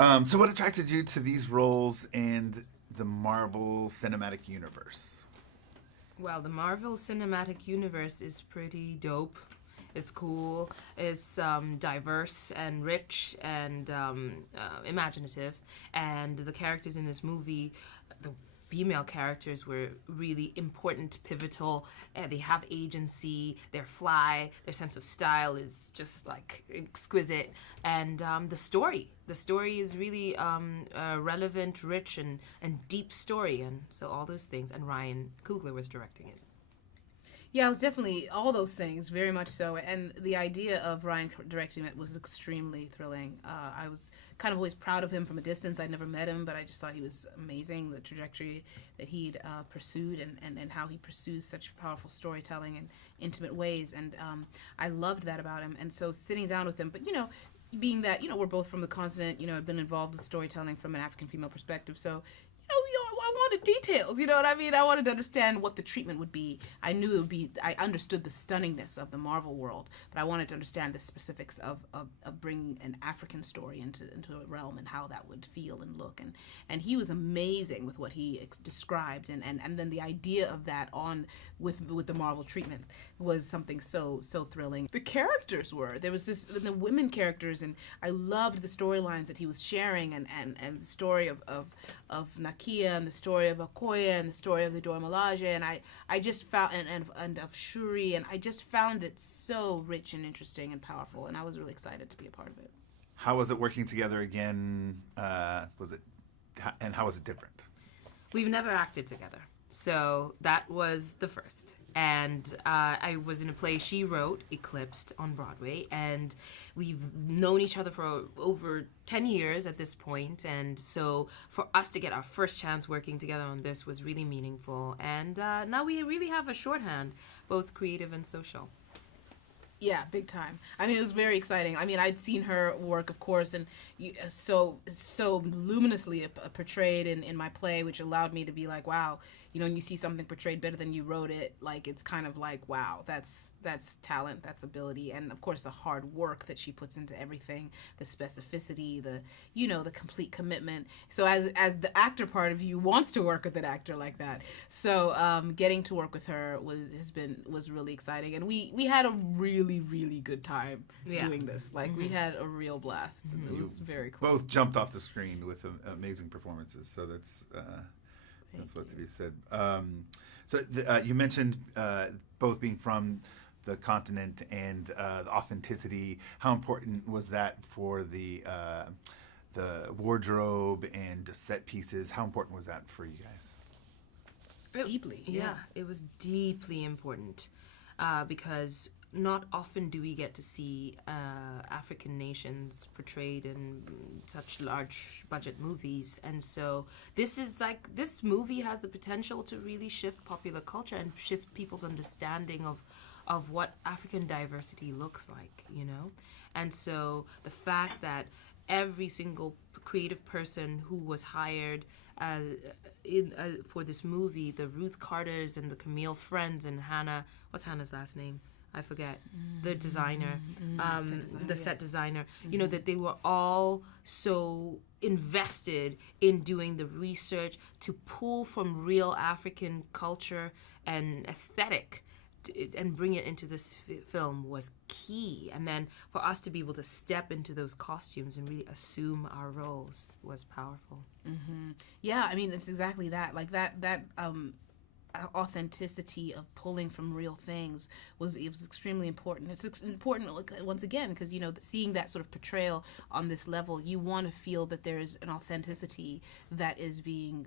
So what attracted you to these roles and the Marvel Cinematic Universe? Well, the Marvel Cinematic Universe is pretty dope. It's cool. It's diverse and rich and imaginative. And the characters in this movie, the female characters were really important, pivotal, and they have agency, they're fly, their sense of style is just like exquisite, and the story is really a relevant, rich, and deep story, and so all those things, and Ryan Coogler was directing it. Yeah, it was definitely all those things, very much so. And the idea of Ryan directing it was extremely thrilling. I was kind of always proud of him from a distance. I'd never met him, but I just thought he was amazing, the trajectory that he'd pursued and how he pursues such powerful storytelling in intimate ways. And I loved that about him. And so sitting down with him, but, being that, we're both from the continent, I've been involved with storytelling from an African female perspective. So, I wanted details, you know what I mean? I wanted to understand what the treatment would be. I knew it would be, I understood the stunningness of the Marvel world, but I wanted to understand the specifics of bringing an African story into a realm and how that would feel and look. And he was amazing with what he described, and then the idea of that with the Marvel treatment was something so thrilling. The characters there was the women characters, and I loved the storylines that he was sharing, and the story of Nakia, and the story of Okoye, and the story of the Dora Milaje, and I just found and of Shuri, and I just found it so rich and interesting and powerful, and I was really excited to be a part of it. How was it working together again? And how was it different? We've never acted together, so that was the first. And I was in a play she wrote, Eclipsed, on Broadway, and we've known each other for over 10 years at this point, and so for us to get our first chance working together on this was really meaningful, and now we really have a shorthand, both creative and social. Yeah, big time. I mean, it was very exciting. I mean, I'd seen her work, of course, and so luminously portrayed in my play, which allowed me to be like, wow, when you see something portrayed better than you wrote it, like, it's kind of like, wow, that's talent, that's ability, and of course the hard work that she puts into everything, the specificity, the complete commitment. So as the actor part of you wants to work with an actor like that. So getting to work with her was really exciting, and we had a really, really good time doing this. Like, we had a real blast. It was very cool. Both jumped off the screen with amazing performances, so that's what to be said. You mentioned both being from the continent and the authenticity. How important was that for the wardrobe and set pieces? How important was that for you guys? Deeply. Yeah, it was deeply important because not often do we get to see African nations portrayed in such large budget movies, and so this movie has the potential to really shift popular culture and shift people's understanding of what African diversity looks like, and so the fact that every single creative person who was hired for this movie, the Ruth Carters and the Camille Friends and Hannah, what's Hannah's last name? I forget, the designer, the set designer, that they were all so invested in doing the research to pull from real African culture and aesthetic and bring it into this film was key. And then for us to be able to step into those costumes and really assume our roles was powerful. Mm-hmm. Yeah, I mean, it's exactly that. Like that authenticity of pulling from real things was extremely important. It's important, once again, because seeing that sort of portrayal on this level, you want to feel that there's an authenticity that is being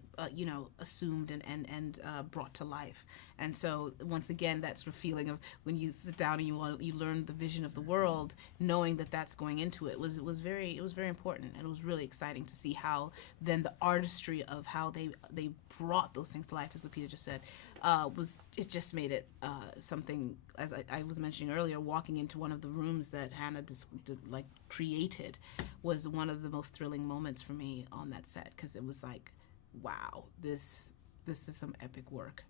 assumed and brought to life. And so once again, that sort of feeling of when you sit down and you learn the vision of the world, knowing that that's going into it was very important, and it was really exciting to see how then the artistry of how they brought those things to life, as Lupita just said, it just made it something, as I was mentioning earlier, walking into one of the rooms that Hannah created was one of the most thrilling moments for me on that set, because it was like, wow, this is some epic work.